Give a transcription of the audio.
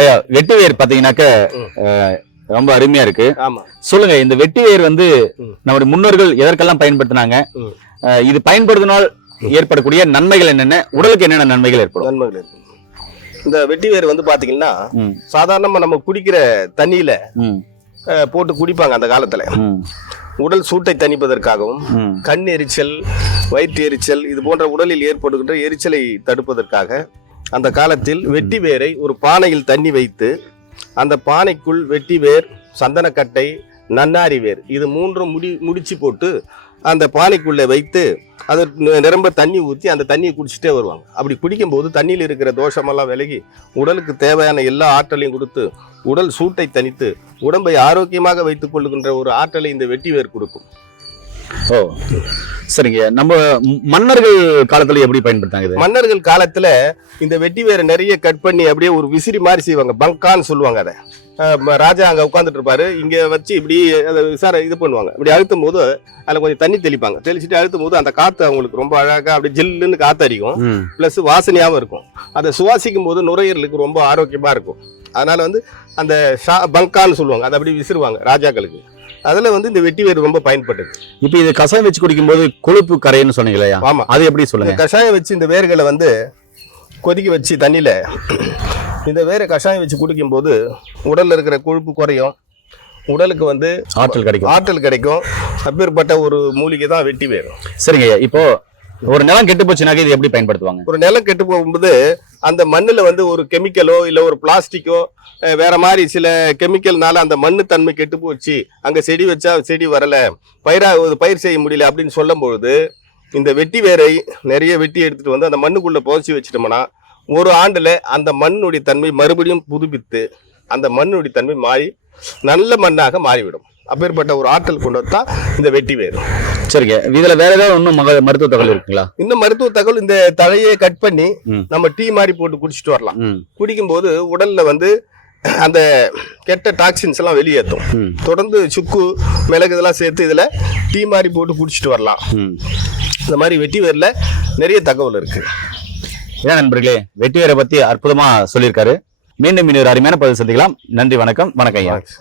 ஐயா வெட்டி வேர் பாத்தீங்கன்னாக்க ரொம்ப அருமையா இருக்கு. ஆமா, சொல்லுங்க, இந்த வெட்டி வேர் வந்து நம்முடைய முன்னோர்கள் எதற்கெல்லாம் பயன்படுத்தினாங்க? இது பயன்படுத்தினால் ஏற்படக்கூடிய நன்மைகள் என்னென்ன, உடலுக்கு என்னென்ன நன்மைகள் ஏற்படும்? நன்மைகள் இருக்கு. இந்த வெட்டி வேர் வந்து பாத்தீங்கன்னா சாதாரணமா நம்ம குடிக்கிற தண்ணியில போட்டு குடிப்பாங்க அந்த காலத்துல. உடல் சூட்டை தணிப்பதற்காகவும் கண் எரிச்சல், வயிற்று எரிச்சல் இது போன்ற உடலில் ஏற்படுகின்ற எரிச்சலை தடுப்பதற்காக அந்த காலத்தில் வெட்டி வேரை ஒரு பானையில் தண்ணி வைத்து அந்த பானைக்குள் வெட்டி வேர், சந்தனக்கட்டை, நன்னாரி வேர் இது மூன்றும் முடிச்சு போட்டு அந்த பானைக்குள்ளே வைத்து அது நிரம்ப தண்ணி ஊற்றி அந்த தண்ணியை குடிச்சிட்டே வருவாங்க. அப்படி குடிக்கும்போது தண்ணியில் இருக்கிற தோஷமெல்லாம் விலகி உடலுக்கு தேவையான எல்லா ஆற்றலையும் கொடுத்து உடல் சூட்டை தணித்து உடம்பை ஆரோக்கியமாக வைத்துக் கொள்ளுகின்ற ஒரு ஆற்றலை இந்த வெட்டி வேர் கொடுக்கும். ஓ சரிங்க. நம்ம மன்னர்கள் காலத்துல எப்படி பயன்படுத்தாங்க? மன்னர்கள் காலத்துல இந்த வெட்டி வேரை நிறைய கட் பண்ணி அப்படியே ஒரு விசிறி மாதிரி செய்வாங்க, பங்கான்னு சொல்லுவாங்க. அதை ராஜா அங்க உட்காந்துட்டு இருப்பாரு, இங்க வச்சு இப்படி அதை இது பண்ணுவாங்க. இப்படி அழுத்தும் போது அதுல கொஞ்சம் தண்ணி தெளிப்பாங்க. தெளிச்சுட்டு அழுத்தும் போது அந்த காத்து அவங்களுக்கு ரொம்ப அழகா அப்படி ஜில்லுன்னு காத்து அடிக்கும், பிளஸ் வாசனையாவும் இருக்கும். அதை சுவாசிக்கும் போது நுரையீரலுக்கு ரொம்ப ஆரோக்கியமா இருக்கும். அதனால வந்து அந்த பங்கான்னு சொல்லுவாங்க, அதை அப்படி விசிறுவாங்க ராஜாக்களுக்கு. அதுல வந்து இந்த வெட்டி வேர் ரொம்ப பயன்பட்டது. இப்ப இது கஷாயம் வச்சு குடிக்கும் போது கொழுப்பு கரைன்னு சொன்னீங்களா? ஆமா, அது எப்படி சொல்லுங்க. கஷாயம் வச்சு இந்த வேர்களை வந்து கொதிக்க வச்சு தண்ணியில இந்த வேரை கஷாயம் வச்சு குடிக்கும் போது உடல்ல இருக்கிற கொழுப்பு குறையும், உடலுக்கு வந்து ஆற்றல் கிடைக்கும். அப்பேற்பட்ட ஒரு மூலிகை தான் வெட்டி வேர். சரிங்க. இப்போ ஒரு நிலம் கெட்டு போச்சுனாக்க இது எப்படி பயன்படுத்துவாங்க? ஒரு நிலம் கெட்டு போகும்போது அந்த மண்ணுல வந்து ஒரு கெமிக்கலோ இல்ல ஒரு பிளாஸ்டிக்கோ வேற மாதிரி சில கெமிக்கல்னால அந்த மண்ணு தன்மை கெட்டு போச்சு, அங்க செடி வச்சா செடி வரல, பயிர் செய்ய முடியல அப்படின்னு சொல்லும் பொழுது இந்த வெட்டி வேரை நிறைய வெட்டி எடுத்துட்டு வந்து அந்த மண்ணுக்குள்ள புதைச்சி வச்சிட்டோம்னா ஒரு ஆண்டுல அந்த மண்ணுடைய தன்மை மறுபடியும் புதுப்பித்து அந்த மண்ணுடைய தன்மை மாறி நல்ல மண்ணாக மாறிவிடும். அப்பேற்பட்ட ஒரு ஆற்றல் கொண்டு தான் இந்த வெட்டி வேர். சரிங்க. இதுல வேற ஏதாவது இன்னும் மருத்துவ தகவல் இருக்குங்களா? இன்னும் மருத்துவ தகவல், இந்த தழையை கட் பண்ணி நம்ம டீ மாதிரி போட்டு குடிச்சிட்டு வரலாம். குடிக்கும் போது உடல்ல வந்து அந்த கெட்ட டாக்ஸின்ஸ் எல்லாம் வெளியேற்றும். தொடர்ந்து சுக்கு, மிளகு இதெல்லாம் சேர்த்து இதுல டீ மாதிரி போட்டு குடிச்சிட்டு வரலாம். இந்த மாதிரி வெட்டி வேர்ல நிறைய தகவல் இருக்கு. ஏன் நண்பர்களே, வெட்டி வேரை பத்தி அற்புதமா சொல்லியிருக்காரு. மீண்டும் இன்னொரு அருமையான பதில் சந்திக்கலாம். நன்றி, வணக்கம். வணக்கம் ஐயா.